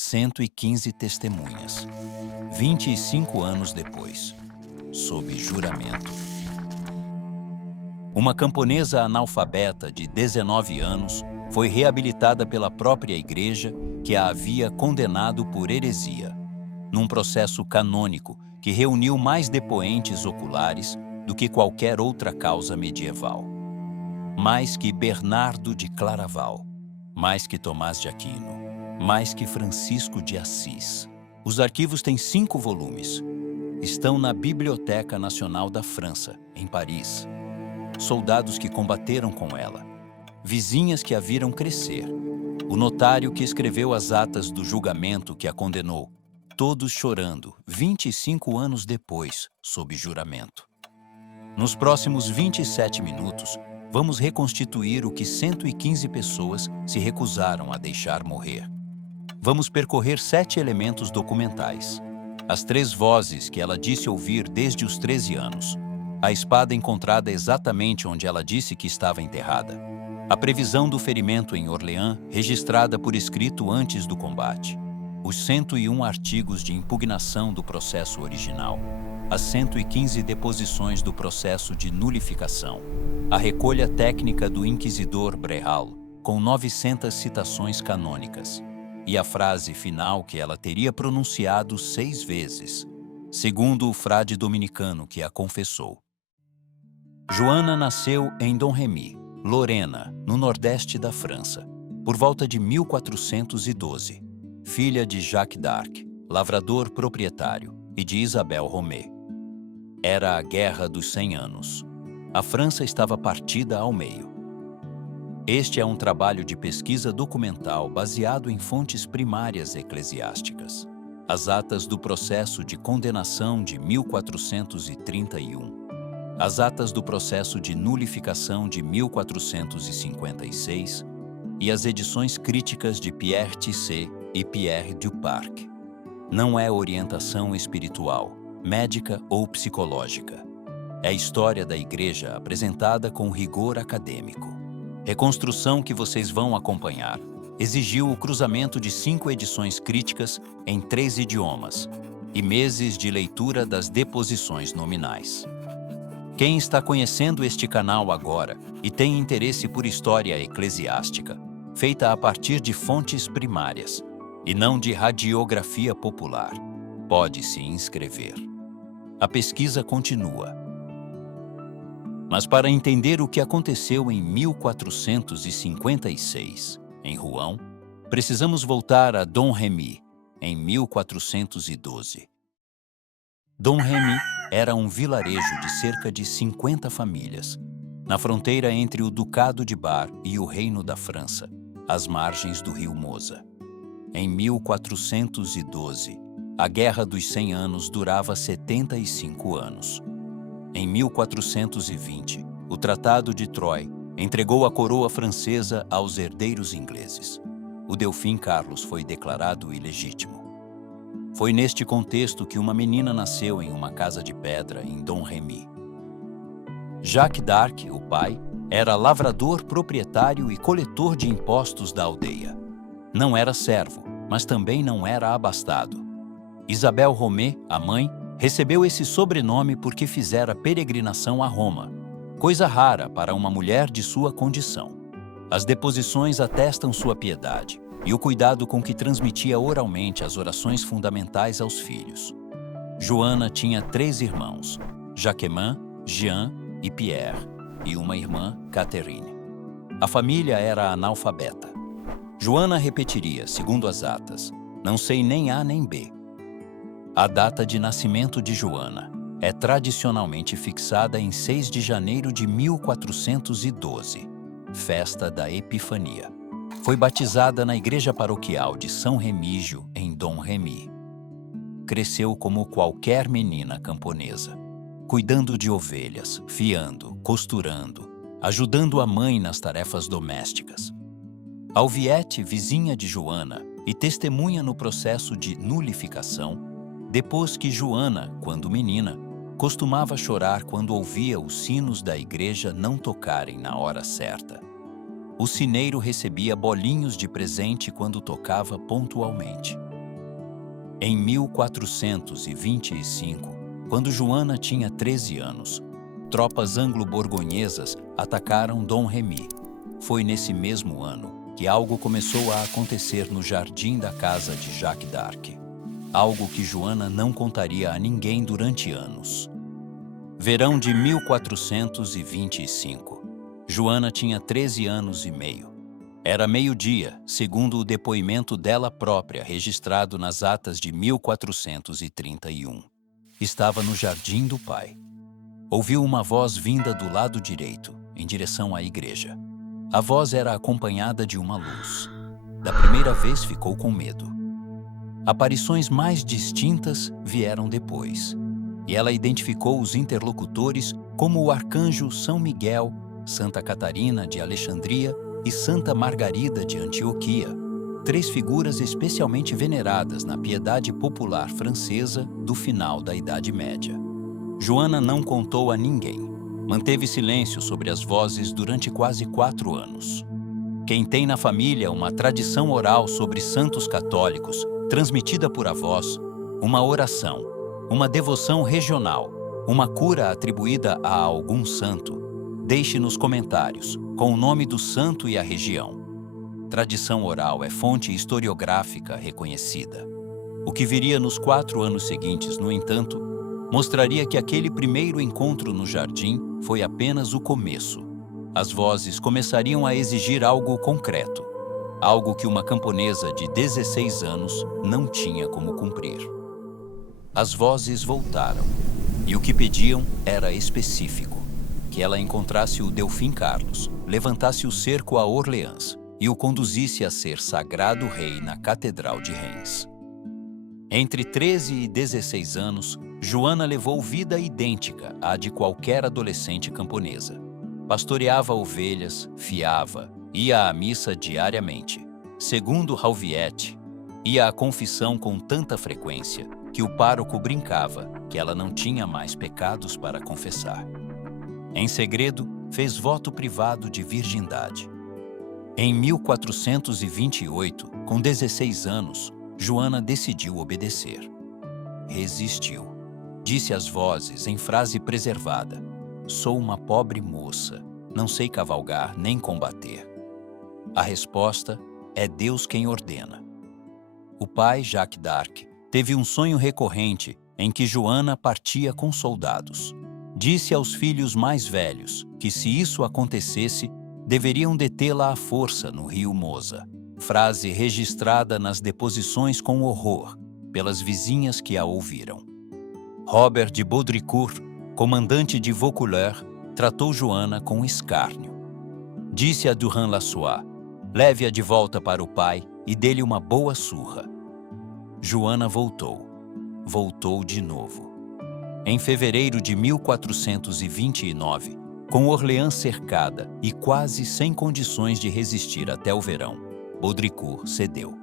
115 testemunhas. 25 anos depois, sob juramento. Uma camponesa analfabeta de 19 anos foi reabilitada pela própria igreja que a havia condenado por heresia, num processo canônico que reuniu mais depoentes oculares do que qualquer outra causa medieval. Mais que Bernardo de Claraval, mais que Tomás de Aquino, mais que Francisco de Assis. Os arquivos têm 5 volumes. Estão na Biblioteca Nacional da França, em Paris. Soldados que combateram com ela, vizinhas que a viram crescer, o notário que escreveu as atas do julgamento que a condenou, todos chorando 25 anos depois, sob juramento. Nos próximos 27 minutos, vamos reconstituir o que 115 pessoas se recusaram a deixar morrer. Vamos percorrer 7 elementos documentais. As 3 vozes que ela disse ouvir desde os 13 anos. A espada encontrada exatamente onde ela disse que estava enterrada. A previsão do ferimento em Orleans, registrada por escrito antes do combate. Os 101 artigos de impugnação do processo original. As 115 deposições do processo de nulificação. A recolha técnica do inquisidor Brehal, com 900 citações canônicas. E a frase final que ela teria pronunciado 6 vezes, segundo o frade dominicano que a confessou. Joana nasceu em Domremy, Lorena, no nordeste da França, por volta de 1412, filha de Jacques d'Arc, lavrador proprietário, e de Isabel Romé. Era a Guerra dos 100 Anos. A França estava partida ao meio. Este é um trabalho de pesquisa documental baseado em fontes primárias eclesiásticas. As atas do processo de condenação de 1431. As atas do processo de nulificação de 1456 e as edições críticas de Pierre Tisset e Pierre Duparc. Não é orientação espiritual, médica ou psicológica. É a história da Igreja apresentada com rigor acadêmico. Reconstrução que vocês vão acompanhar exigiu o cruzamento de 5 edições críticas em 3 idiomas e meses de leitura das deposições nominais. Quem está conhecendo este canal agora e tem interesse por história eclesiástica, feita a partir de fontes primárias e não de radiografia popular, pode se inscrever. A pesquisa continua. Mas para entender o que aconteceu em 1456, em Rouen, precisamos voltar a Domremy, em 1412. Domremy era um vilarejo de cerca de 50 famílias, na fronteira entre o Ducado de Bar e o Reino da França, às margens do rio Mosa. Em 1412, a Guerra dos 100 Anos durava 75 anos. Em 1420, o Tratado de Troyes entregou a coroa francesa aos herdeiros ingleses. O Delfim Carlos foi declarado ilegítimo. Foi neste contexto que uma menina nasceu em uma casa de pedra em Domremy. Jacques d'Arc, o pai, era lavrador proprietário e coletor de impostos da aldeia. Não era servo, mas também não era abastado. Isabel Romé, a mãe, recebeu esse sobrenome porque fizera peregrinação a Roma, coisa rara para uma mulher de sua condição. As deposições atestam sua piedade e o cuidado com que transmitia oralmente as orações fundamentais aos filhos. Joana tinha 3 irmãos, Jacquemin, Jean e Pierre, e uma irmã, Catherine. A família era analfabeta. Joana repetiria, segundo as atas, não sei nem A nem B. A data de nascimento de Joana é tradicionalmente fixada em 6 de janeiro de 1412, festa da Epifania. Foi batizada na igreja paroquial de São Remígio, em Domremy. Cresceu como qualquer menina camponesa, cuidando de ovelhas, fiando, costurando, ajudando a mãe nas tarefas domésticas. Alviette, vizinha de Joana e testemunha no processo de nulificação, depois que Joana, quando menina, costumava chorar quando ouvia os sinos da igreja não tocarem na hora certa. O sineiro recebia bolinhos de presente quando tocava pontualmente. Em 1425, quando Joana tinha 13 anos, tropas anglo-borgonhesas atacaram Dom Remy. Foi nesse mesmo ano que algo começou a acontecer no jardim da casa de Jacques d'Arc. Algo que Joana não contaria a ninguém durante anos. Verão de 1425. Joana tinha 13 anos e meio. Era meio-dia, segundo o depoimento dela própria, registrado nas atas de 1431. Estava no jardim do pai. Ouviu uma voz vinda do lado direito, em direção à igreja. A voz era acompanhada de uma luz. Da primeira vez ficou com medo. Aparições mais distintas vieram depois, e ela identificou os interlocutores como o arcanjo São Miguel, Santa Catarina de Alexandria e Santa Margarida de Antioquia, 3 figuras especialmente veneradas na piedade popular francesa do final da Idade Média. Joana não contou a ninguém. Manteve silêncio sobre as vozes durante quase 4 anos. Quem tem na família uma tradição oral sobre santos católicos, transmitida por avós, uma oração, uma devoção regional, uma cura atribuída a algum santo, deixe nos comentários, com o nome do santo e a região. Tradição oral é fonte historiográfica reconhecida. O que viria nos 4 anos seguintes, no entanto, mostraria que aquele primeiro encontro no jardim foi apenas o começo. As vozes começariam a exigir algo concreto, algo que uma camponesa de 16 anos não tinha como cumprir. As vozes voltaram, e o que pediam era específico: que ela encontrasse o Delfim Carlos, levantasse o cerco a Orleans e o conduzisse a ser sagrado rei na Catedral de Reims. Entre 13 e 16 anos, Joana levou vida idêntica à de qualquer adolescente camponesa. Pastoreava ovelhas, fiava, ia à missa diariamente. Segundo Rauviette, ia à confissão com tanta frequência que o pároco brincava que ela não tinha mais pecados para confessar. Em segredo, fez voto privado de virgindade. Em 1428, com 16 anos, Joana decidiu obedecer. Resistiu. Disse às vozes, em frase preservada: "Sou uma pobre moça, não sei cavalgar nem combater." A resposta é Deus quem ordena. O pai, Jacques d'Arc, teve um sonho recorrente em que Joana partia com soldados. Disse aos filhos mais velhos que, se isso acontecesse, deveriam detê-la à força no rio Mosa. Frase registrada nas deposições com horror pelas vizinhas que a ouviram. Robert de Baudricourt, comandante de Vaucouleurs, tratou Joana com escárnio. Disse a Durand-Lassois: "Leve-a de volta para o pai e dê-lhe uma boa surra." Joana voltou. Voltou de novo. Em fevereiro de 1429, com Orleans cercada e quase sem condições de resistir até o verão, Baudricourt cedeu.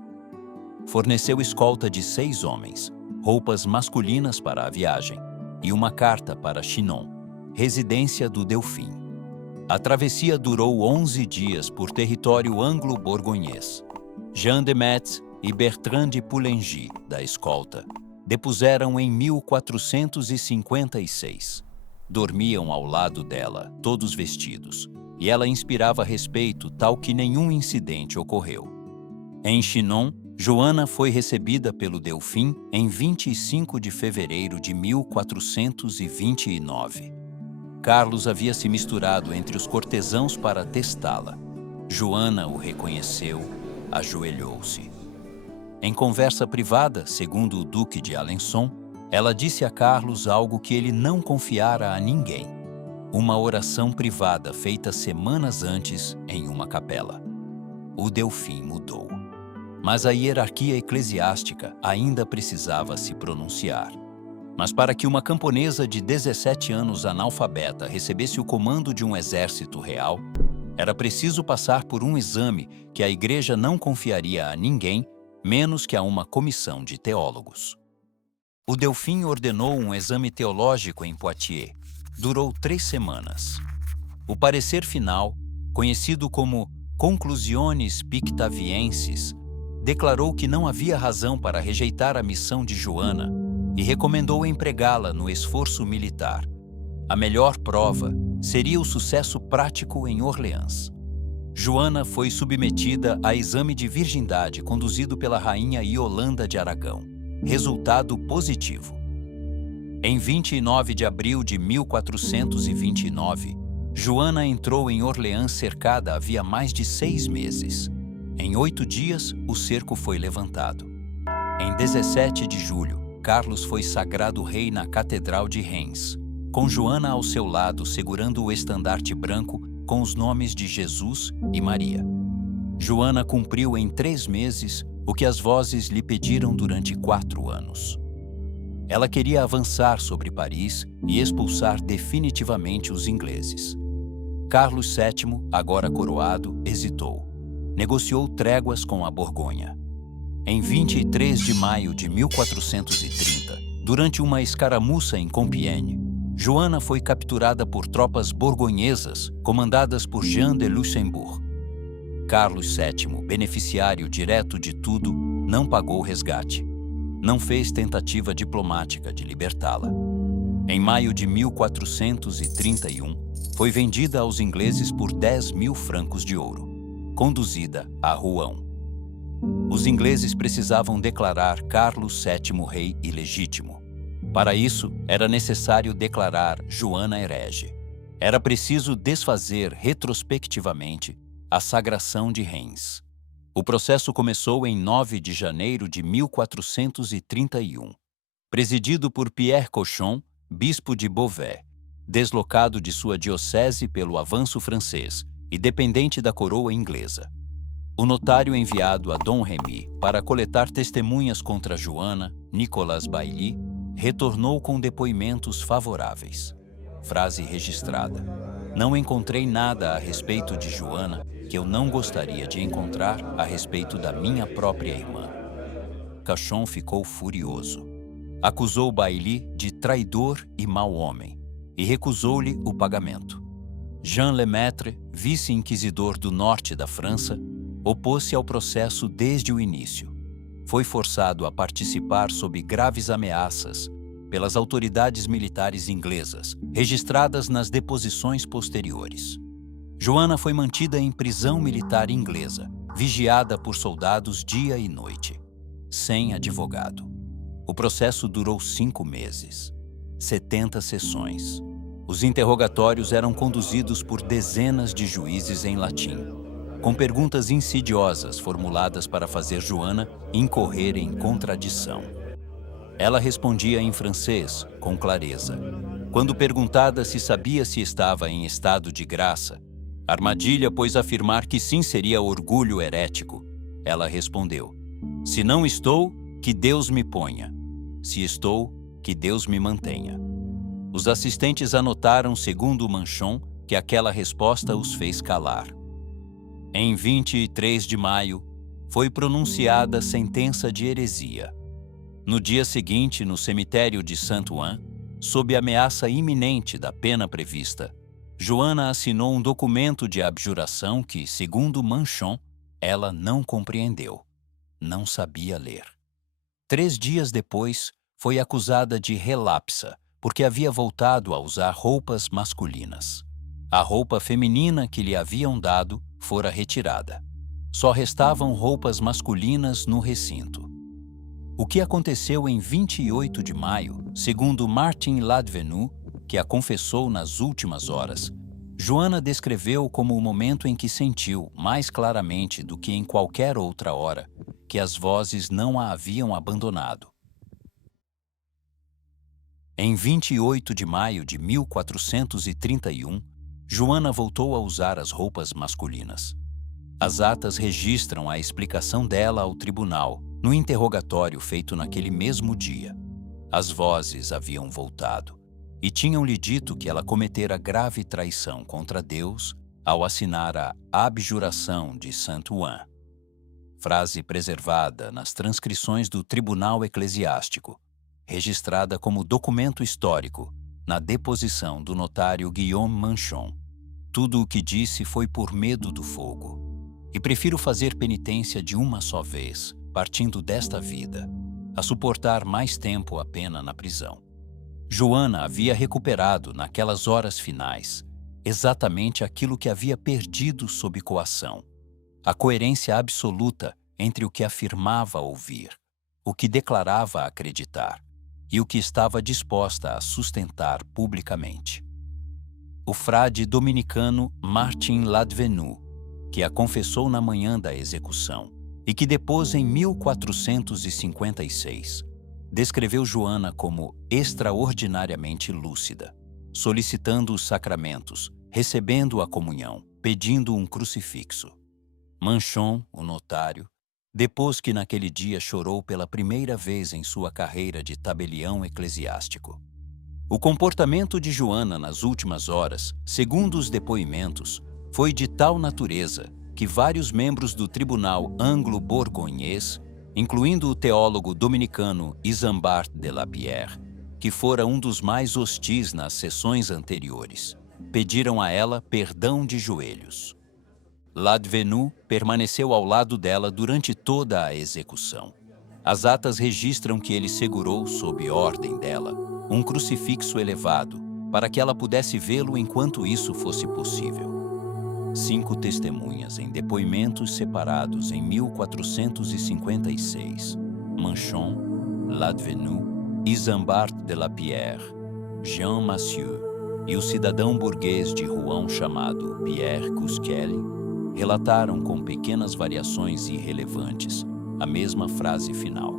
Forneceu escolta de 6 homens, roupas masculinas para a viagem e uma carta para Chinon, residência do Delfim. A travessia durou 11 dias por território anglo-borgonhês. Jean de Metz e Bertrand de Poulengy, da escolta, depuseram em 1456. Dormiam ao lado dela, todos vestidos, e ela inspirava respeito tal que nenhum incidente ocorreu. Em Chinon, Joana foi recebida pelo Delfim em 25 de fevereiro de 1429. Carlos havia se misturado entre os cortesãos para testá-la. Joana o reconheceu, ajoelhou-se. Em conversa privada, segundo o Duque de Alençon, ela disse a Carlos algo que ele não confiara a ninguém: uma oração privada feita semanas antes em uma capela. O Delfim mudou. Mas a hierarquia eclesiástica ainda precisava se pronunciar. Mas para que uma camponesa de 17 anos analfabeta recebesse o comando de um exército real, era preciso passar por um exame que a igreja não confiaria a ninguém, menos que a uma comissão de teólogos. O Delfim ordenou um exame teológico em Poitiers. Durou 3 semanas. O parecer final, conhecido como Conclusiones Pictavienses, declarou que não havia razão para rejeitar a missão de Joana e recomendou empregá-la no esforço militar. A melhor prova seria o sucesso prático em Orleans. Joana foi submetida a exame de virgindade conduzido pela rainha Iolanda de Aragão. Resultado positivo. Em 29 de abril de 1429, Joana entrou em Orleans cercada havia mais de 6 meses. Em 8 dias, o cerco foi levantado. Em 17 de julho, Carlos foi sagrado rei na Catedral de Reims, com Joana ao seu lado segurando o estandarte branco com os nomes de Jesus e Maria. Joana cumpriu em 3 meses o que as vozes lhe pediram durante 4 anos. Ela queria avançar sobre Paris e expulsar definitivamente os ingleses. Carlos VII, agora coroado, hesitou. Negociou tréguas com a Borgonha. Em 23 de maio de 1430, durante uma escaramuça em Compiègne, Joana foi capturada por tropas borgonhesas comandadas por Jean de Luxembourg. Carlos VII, beneficiário direto de tudo, não pagou resgate. Não fez tentativa diplomática de libertá-la. Em maio de 1431, foi vendida aos ingleses por 10.000 francos de ouro, conduzida a Rouen. Os ingleses precisavam declarar Carlos VII rei ilegítimo. Para isso, era necessário declarar Joana herege. Era preciso desfazer retrospectivamente a sagração de Reims. O processo começou em 9 de janeiro de 1431, presidido por Pierre Cochon, bispo de Beauvais, deslocado de sua diocese pelo avanço francês e dependente da coroa inglesa. O notário enviado a Dom Remy para coletar testemunhas contra Joana, Nicolas Bailly, retornou com depoimentos favoráveis. Frase registrada: "Não encontrei nada a respeito de Joana que eu não gostaria de encontrar a respeito da minha própria irmã." Cachon ficou furioso. Acusou Bailly de traidor e mau homem e recusou-lhe o pagamento. Jean Lemaitre, vice-inquisidor do norte da França, opôs-se ao processo desde o início. Foi forçado a participar sob graves ameaças pelas autoridades militares inglesas, registradas nas deposições posteriores. Joana foi mantida em prisão militar inglesa, vigiada por soldados dia e noite, sem advogado. O processo durou 5 meses, 70 sessões. Os interrogatórios eram conduzidos por dezenas de juízes em latim, com perguntas insidiosas formuladas para fazer Joana incorrer em contradição. Ela respondia em francês, com clareza. Quando perguntada se sabia se estava em estado de graça, armadilha, pois afirmar que sim seria orgulho herético, ela respondeu: "Se não estou, que Deus me ponha. Se estou, que Deus me mantenha." Os assistentes anotaram, segundo Manchon, que aquela resposta os fez calar. Em 23 de maio, foi pronunciada a sentença de heresia. No dia seguinte, no cemitério de Saint-Ouen, sob ameaça iminente da pena prevista, Joana assinou um documento de abjuração que, segundo Manchon, ela não compreendeu. Não sabia ler. 3 dias depois, foi acusada de relapsa, porque havia voltado a usar roupas masculinas. A roupa feminina que lhe haviam dado fora retirada. Só restavam roupas masculinas no recinto. O que aconteceu em 28 de maio, segundo Martin Ladvenu, que a confessou nas últimas horas, Joana descreveu como o momento em que sentiu, mais claramente do que em qualquer outra hora, que as vozes não a haviam abandonado. Em 28 de maio de 1431, Joana voltou a usar as roupas masculinas. As atas registram a explicação dela ao tribunal, no interrogatório feito naquele mesmo dia. As vozes haviam voltado e tinham-lhe dito que ela cometera grave traição contra Deus ao assinar a abjuração de Saint-Ouen. Frase preservada nas transcrições do Tribunal Eclesiástico, registrada como documento histórico na deposição do notário Guillaume Manchon. Tudo o que disse foi por medo do fogo. e prefiro fazer penitência de uma só vez, partindo desta vida, a suportar mais tempo a pena na prisão. Joana havia recuperado, naquelas horas finais, exatamente aquilo que havia perdido sob coação: a coerência absoluta entre o que afirmava ouvir, o que declarava acreditar e o que estava disposta a sustentar publicamente. O frade dominicano Martin Ladvenu, que a confessou na manhã da execução e que depôs em 1456, descreveu Joana como extraordinariamente lúcida, solicitando os sacramentos, recebendo a comunhão, pedindo um crucifixo. Manchon, o notário, depôs que naquele dia chorou pela primeira vez em sua carreira de tabelião eclesiástico. O comportamento de Joana nas últimas horas, segundo os depoimentos, foi de tal natureza que vários membros do tribunal anglo-borgonhês, incluindo o teólogo dominicano Isambard de la Pierre, que fora um dos mais hostis nas sessões anteriores, pediram a ela perdão de joelhos. Ladvenu permaneceu ao lado dela durante toda a execução. As atas registram que ele segurou, sob ordem dela, um crucifixo elevado, para que ela pudesse vê-lo enquanto isso fosse possível. 5 testemunhas em depoimentos separados em 1456, Manchon, Ladvenu, Isambard de la Pierre, Jean Massieu e o cidadão burguês de Rouen chamado Pierre Cusquely, relataram com pequenas variações irrelevantes a mesma frase final.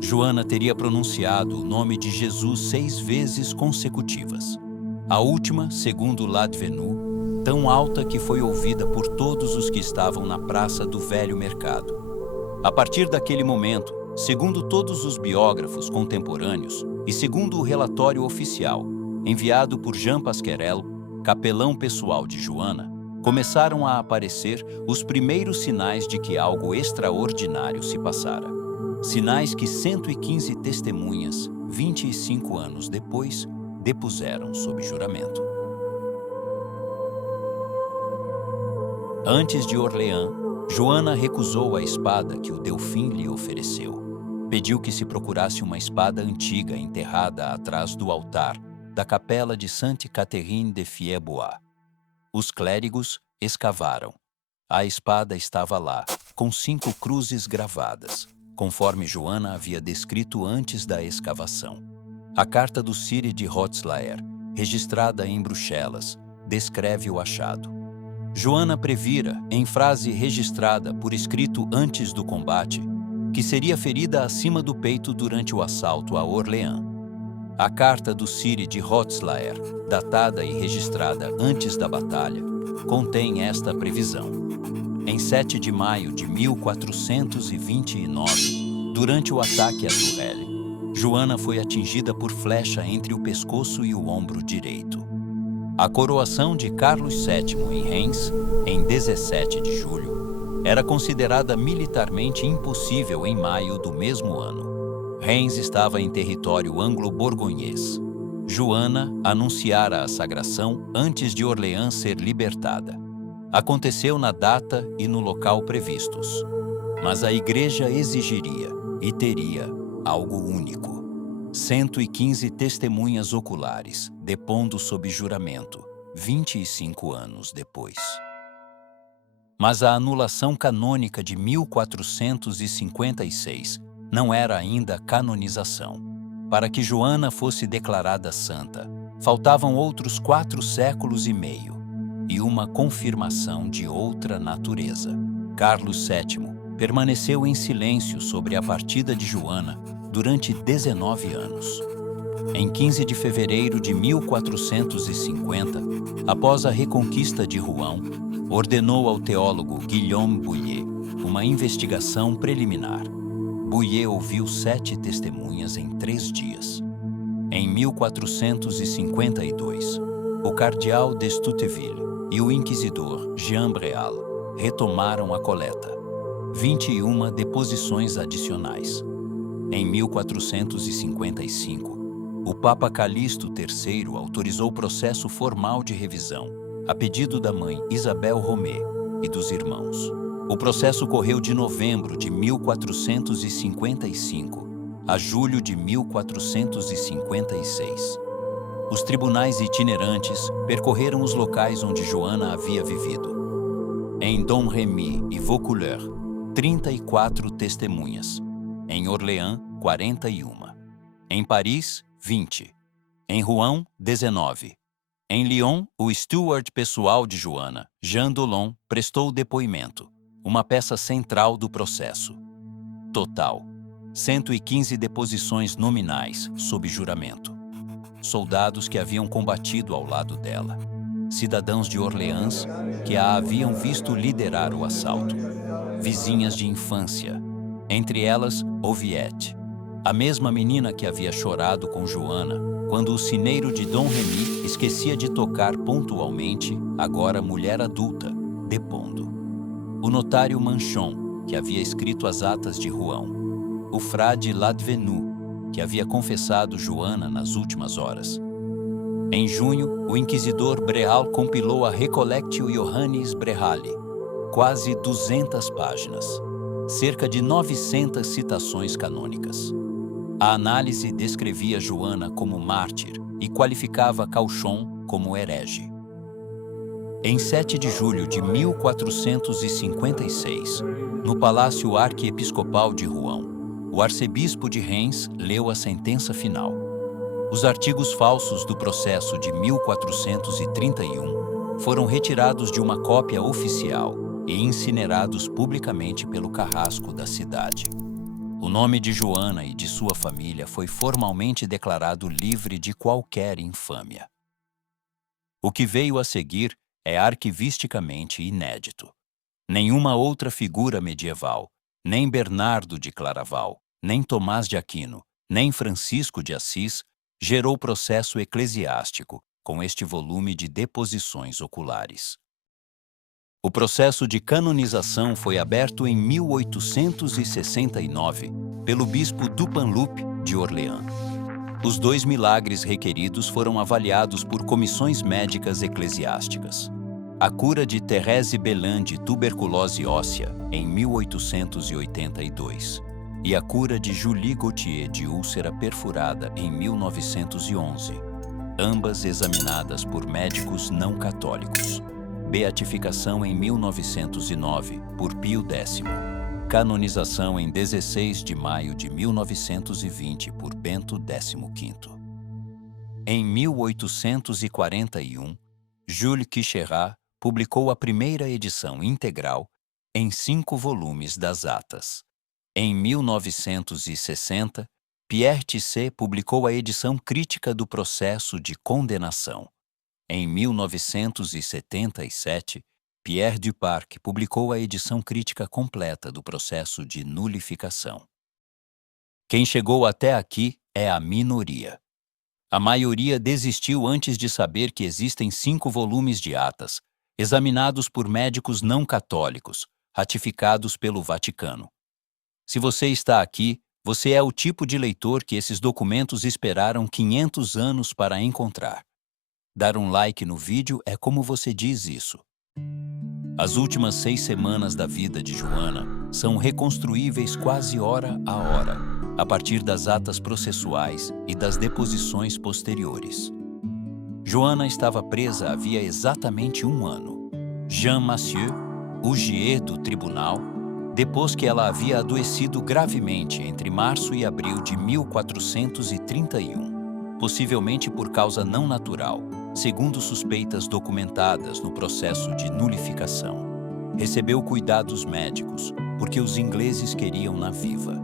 Joana teria pronunciado o nome de Jesus 6 vezes consecutivas. A última, segundo Ladvenu, tão alta que foi ouvida por todos os que estavam na praça do Velho Mercado. A partir daquele momento, segundo todos os biógrafos contemporâneos e segundo o relatório oficial enviado por Jean Pasquerel, capelão pessoal de Joana, começaram a aparecer os primeiros sinais de que algo extraordinário se passara. Sinais que 115 testemunhas, 25 anos depois, depuseram sob juramento. Antes de Orleans, Joana recusou a espada que o Delfim lhe ofereceu. Pediu que se procurasse uma espada antiga enterrada atrás do altar da capela de Sainte-Catherine de Fierbois. Os clérigos escavaram. A espada estava lá, com 5 cruzes gravadas, conforme Joana havia descrito antes da escavação. A carta do Sire de Rotzlaer, registrada em Bruxelas, descreve o achado. Joana previra, em frase registrada por escrito antes do combate, que seria ferida acima do peito durante o assalto a Orleans. A carta do Sire de Rotzlaer, datada e registrada antes da batalha, contém esta previsão. Em 7 de maio de 1429, durante o ataque a Tourelle, Joana foi atingida por flecha entre o pescoço e o ombro direito. A coroação de Carlos VII em Reims, em 17 de julho, era considerada militarmente impossível em maio do mesmo ano. Reims estava em território anglo-borgonhês. Joana anunciara a sagração antes de Orleans ser libertada. Aconteceu na data e no local previstos. Mas a Igreja exigiria e teria algo único. 115 testemunhas oculares, depondo sob juramento, 25 anos depois. Mas a anulação canônica de 1456 não era ainda canonização. Para que Joana fosse declarada santa, faltavam outros 4 séculos e meio e uma confirmação de outra natureza. Carlos VII permaneceu em silêncio sobre a partida de Joana durante 19 anos. Em 15 de fevereiro de 1450, após a reconquista de Rouen, ordenou ao teólogo Guillaume Bouillet uma investigação preliminar. Bouillet ouviu 7 testemunhas em 3 dias. Em 1452, o cardeal de Estouteville e o inquisidor Jean Bréal retomaram a coleta. 21 deposições adicionais. Em 1455, o Papa Calixto III autorizou o processo formal de revisão, a pedido da mãe Isabel Romé e dos irmãos. O processo correu de novembro de 1455 a julho de 1456. Os tribunais itinerantes percorreram os locais onde Joana havia vivido. Em Domremy e Vaucouleurs, 34 testemunhas. Em Orléans, 41. Em Paris, 20. Em Rouen, 19. Em Lyon, o steward pessoal de Joana, Jean Dolon, prestou depoimento, uma peça central do processo. Total: 115 deposições nominais sob juramento. Soldados que haviam combatido ao lado dela. Cidadãos de Orleans que a haviam visto liderar o assalto. Vizinhas de infância, entre elas Oviette, a mesma menina que havia chorado com Joana quando o sineiro de Domremy esquecia de tocar pontualmente, agora mulher adulta, depondo. O notário Manchon, que havia escrito as atas de Rouen. O frade Ladvenu, que havia confessado Joana nas últimas horas. Em junho, o inquisidor Brehal compilou a Recollectio Johannis Brehali, quase 200 páginas, cerca de 900 citações canônicas. A análise descrevia Joana como mártir e qualificava Cauchon como herege. Em 7 de julho de 1456, no Palácio Arquiepiscopal de Rouen, o arcebispo de Reims leu a sentença final. Os artigos falsos do processo de 1431 foram retirados de uma cópia oficial e incinerados publicamente pelo carrasco da cidade. O nome de Joana e de sua família foi formalmente declarado livre de qualquer infâmia. O que veio a seguir é arquivisticamente inédito. Nenhuma outra figura medieval, nem Bernardo de Claraval, nem Tomás de Aquino, nem Francisco de Assis, gerou processo eclesiástico com este volume de deposições oculares. O processo de canonização foi aberto em 1869 pelo bispo Dupanloup de Orléans. Os 2 milagres requeridos foram avaliados por comissões médicas eclesiásticas. A cura de Thérèse Belin de tuberculose óssea, em 1882, e a cura de Julie Gauthier de úlcera perfurada, em 1911, ambas examinadas por médicos não católicos. Beatificação em 1909, por Pio X. Canonização em 16 de maio de 1920, por Bento XV. Em 1841, Jules Quicherat publicou a primeira edição integral, em 5 volumes das atas. Em 1960, Pierre Tisset publicou a edição crítica do processo de condenação. Em 1977, Pierre Duparc publicou a edição crítica completa do processo de nulificação. Quem chegou até aqui é a minoria. A maioria desistiu antes de saber que existem 5 volumes de atas, examinados por médicos não católicos, ratificados pelo Vaticano. Se você está aqui, você é o tipo de leitor que esses documentos esperaram 500 anos para encontrar. Dar um like no vídeo é como você diz isso. As últimas 6 semanas da vida de Joana são reconstruíveis quase hora a hora, a partir das atas processuais e das deposições posteriores. Joana estava presa havia exatamente 1 ano. Jean Massieu, o juiz do tribunal, depôs que ela havia adoecido gravemente entre março e abril de 1431, possivelmente por causa não natural, segundo suspeitas documentadas no processo de nulificação. Recebeu cuidados médicos, porque os ingleses queriam-na viva.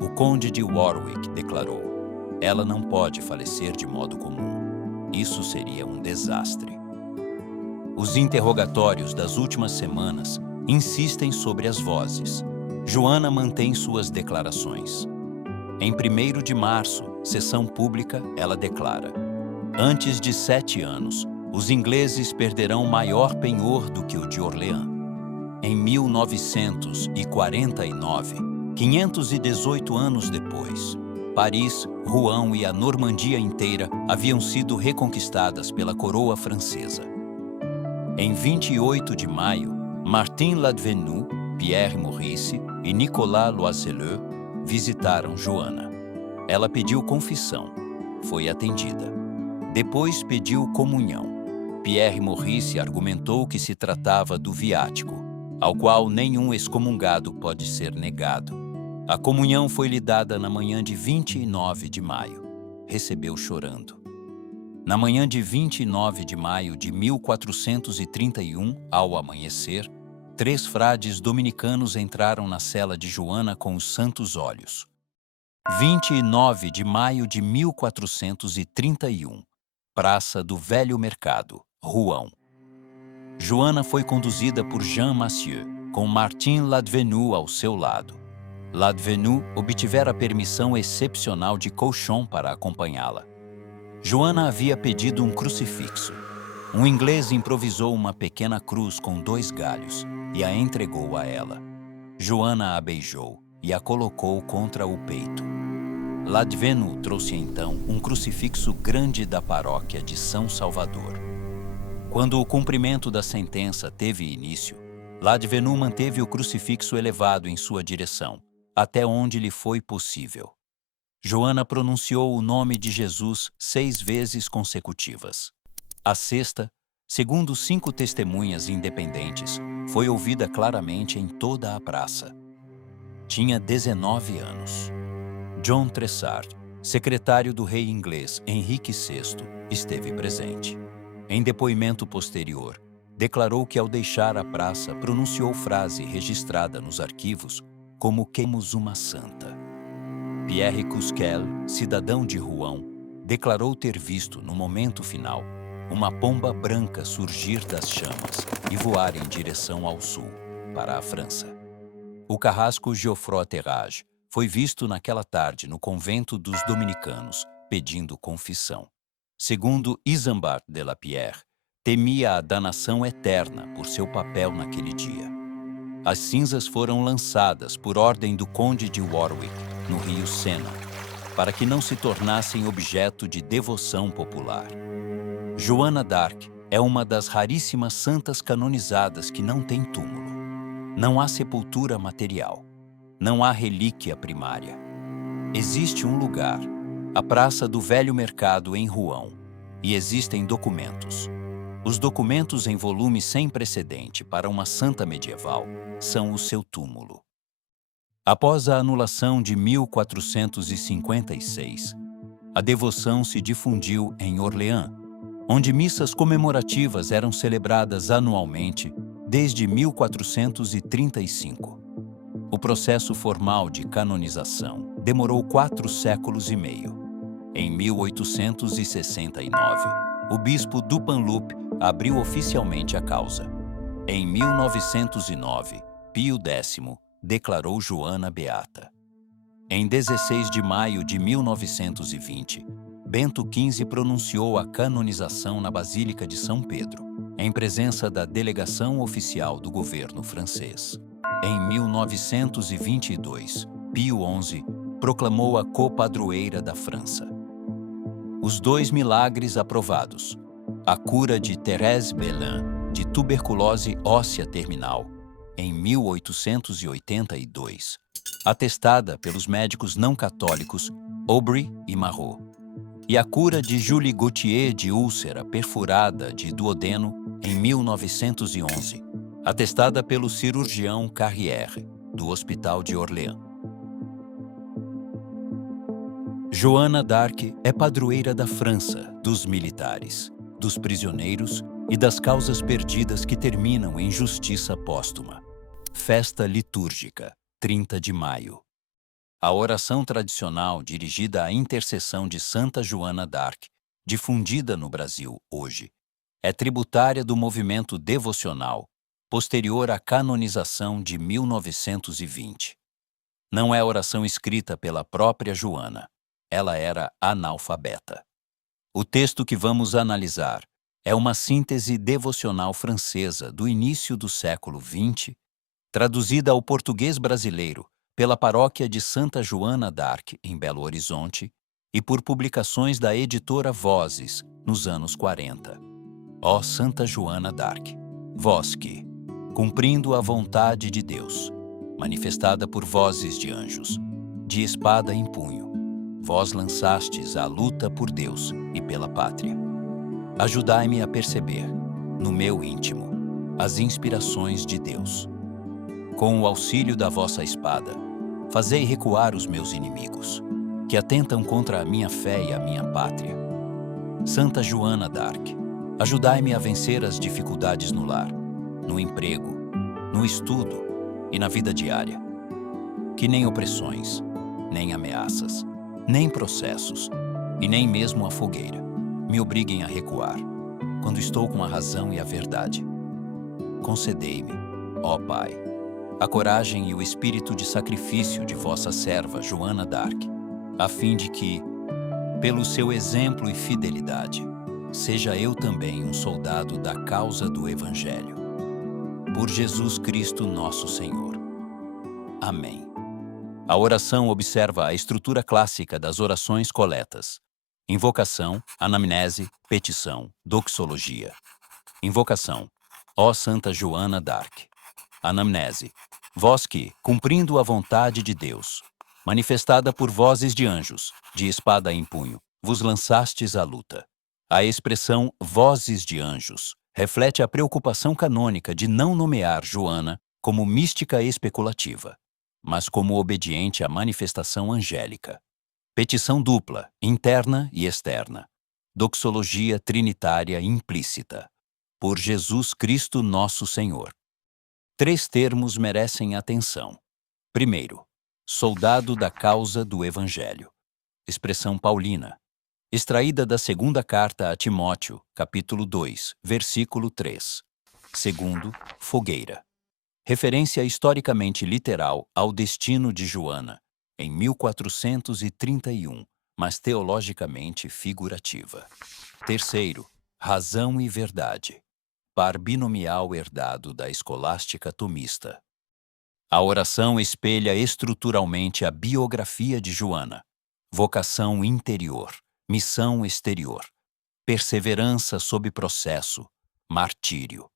O conde de Warwick declarou: ela não pode falecer de modo comum. Isso seria um desastre. Os interrogatórios das últimas semanas insistem sobre as vozes. Joana mantém suas declarações. Em 1º de março, sessão pública, ela declara: antes de 7 anos, os ingleses perderão maior penhor do que o de Orleans. Em 1949, 518 anos depois, Paris, Rouen e a Normandia inteira haviam sido reconquistadas pela coroa francesa. Em 28 de maio, Martin Ladvenu, Pierre Maurice e Nicolas Loiseleux visitaram Joana. Ela pediu confissão. Foi atendida. Depois pediu comunhão. Pierre Maurice argumentou que se tratava do viático, ao qual nenhum excomungado pode ser negado. A comunhão foi-lhe dada na manhã de 29 de maio. Recebeu chorando. Na manhã de 29 de maio de 1431, ao amanhecer, 3 frades dominicanos entraram na cela de Joana com os santos óleos. 29 de maio de 1431, Praça do Velho Mercado, Rouen. Joana foi conduzida por Jean Massieu, com Martin Ladvenu ao seu lado. Ladvenu obtivera permissão excepcional de Cauchon para acompanhá-la. Joana havia pedido um crucifixo. Um inglês improvisou uma pequena cruz com 2 galhos e a entregou a ela. Joana a beijou e a colocou contra o peito. Ladvenu trouxe então um crucifixo grande da paróquia de São Salvador. Quando o cumprimento da sentença teve início, Ladvenu manteve o crucifixo elevado em sua direção, até onde lhe foi possível. Joana pronunciou o nome de Jesus 6 vezes consecutivas. A sexta, segundo 5 testemunhas independentes, foi ouvida claramente em toda a praça. Tinha 19 anos. John Tressard, secretário do rei inglês Henrique VI, esteve presente. Em depoimento posterior, declarou que ao deixar a praça pronunciou frase registrada nos arquivos como "queremos uma santa". Pierre Cusquel, cidadão de Rouen, declarou ter visto, no momento final, uma pomba branca surgir das chamas e voar em direção ao sul, para a França. O carrasco Geoffroy Terrage foi visto naquela tarde no convento dos dominicanos, pedindo confissão. Segundo Isambard de la Pierre, temia a danação eterna por seu papel naquele dia. As cinzas foram lançadas por ordem do conde de Warwick, no rio Sena, para que não se tornassem objeto de devoção popular. Joana d'Arc é uma das raríssimas santas canonizadas que não tem túmulo. Não há sepultura material. Não há relíquia primária. Existe um lugar, a Praça do Velho Mercado em Rouen, e existem documentos. Os documentos em volume sem precedente para uma santa medieval são o seu túmulo. Após a anulação de 1456, a devoção se difundiu em Orleans, onde missas comemorativas eram celebradas anualmente desde 1435. O processo formal de canonização demorou 4 séculos e meio. Em 1869, o bispo Dupanloup abriu oficialmente a causa. Em 1909, Pio X declarou Joana beata. Em 16 de maio de 1920, Bento XV pronunciou a canonização na Basílica de São Pedro, em presença da delegação oficial do governo francês. Em 1922, Pio XI proclamou a copadroeira da França. Os 2 milagres aprovados, a cura de Thérèse Belin de tuberculose óssea terminal, em 1882, atestada pelos médicos não católicos Aubry e Marot, e a cura de Julie Gauthier de úlcera perfurada de duodeno em 1911, atestada pelo cirurgião Carrière, do Hospital de Orléans. Joana d'Arc é padroeira da França, dos militares, dos prisioneiros e das causas perdidas que terminam em justiça póstuma. Festa litúrgica, 30 de maio. A oração tradicional dirigida à intercessão de Santa Joana d'Arc, difundida no Brasil hoje, é tributária do movimento devocional posterior à canonização de 1920. Não é oração escrita pela própria Joana. Ela era analfabeta. O texto que vamos analisar é uma síntese devocional francesa do início do século XX, traduzida ao português brasileiro pela paróquia de Santa Joana d'Arc, em Belo Horizonte, e por publicações da editora Vozes, nos anos 40. Ó Santa Joana d'Arc, vós que, cumprindo a vontade de Deus, manifestada por vozes de anjos, de espada em punho. Vós lançastes a luta por Deus e pela pátria. Ajudai-me a perceber, no meu íntimo, as inspirações de Deus. Com o auxílio da vossa espada, fazei recuar os meus inimigos, que atentam contra a minha fé e a minha pátria. Santa Joana d'Arc, ajudai-me a vencer as dificuldades no lar, no emprego, no estudo e na vida diária. Que nem opressões, nem ameaças, nem processos, e nem mesmo a fogueira me obriguem a recuar, quando estou com a razão e a verdade. Concedei-me, ó Pai, a coragem e o espírito de sacrifício de vossa serva Joana d'Arc, a fim de que, pelo seu exemplo e fidelidade, seja eu também um soldado da causa do Evangelho. Por Jesus Cristo nosso Senhor. Amém. A oração observa a estrutura clássica das orações coletas: invocação, anamnese, petição, doxologia. Invocação: ó Santa Joana d'Arc. Anamnese: vós que, cumprindo a vontade de Deus, manifestada por vozes de anjos, de espada em punho, vos lançastes à luta. A expressão vozes de anjos reflete a preocupação canônica de não nomear Joana como mística especulativa, mas como obediente à manifestação angélica. Petição dupla, interna e externa. Doxologia trinitária implícita. Por Jesus Cristo nosso Senhor. 3 termos merecem atenção. Primeiro, soldado da causa do Evangelho. Expressão paulina, extraída da segunda carta a Timóteo, capítulo 2, versículo 3. Segundo, fogueira. Referência historicamente literal ao destino de Joana, em 1431, mas teologicamente figurativa. Terceiro, razão e verdade. Par binomial herdado da escolástica tomista. A oração espelha estruturalmente a biografia de Joana: vocação interior, missão exterior, perseverança sob processo, martírio.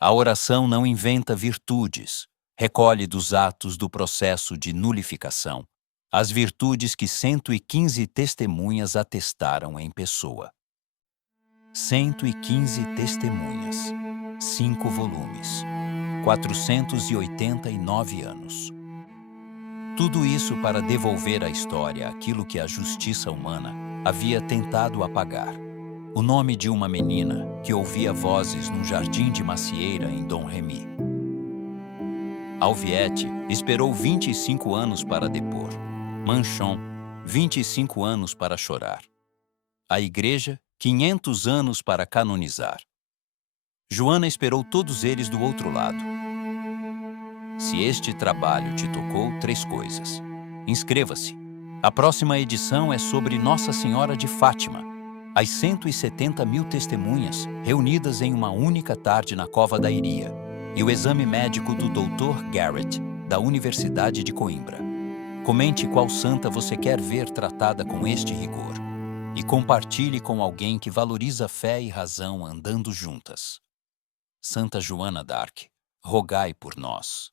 A oração não inventa virtudes, recolhe dos atos do processo de nulificação as virtudes que 115 testemunhas atestaram em pessoa. 115 testemunhas, 5 volumes, 489 anos. Tudo isso para devolver à história aquilo que a justiça humana havia tentado apagar. O nome de uma menina que ouvia vozes num jardim de macieira em Dom Remy. Alviette esperou 25 anos para depor. Manchon, 25 anos para chorar. A Igreja, 500 anos para canonizar. Joana esperou todos eles do outro lado. Se este trabalho te tocou, 3 coisas. Inscreva-se. A próxima edição é sobre Nossa Senhora de Fátima, as 170 mil testemunhas reunidas em uma única tarde na Cova da Iria, e o exame médico do Dr. Garrett, da Universidade de Coimbra. Comente qual santa você quer ver tratada com este rigor e compartilhe com alguém que valoriza fé e razão andando juntas. Santa Joana d'Arc, rogai por nós.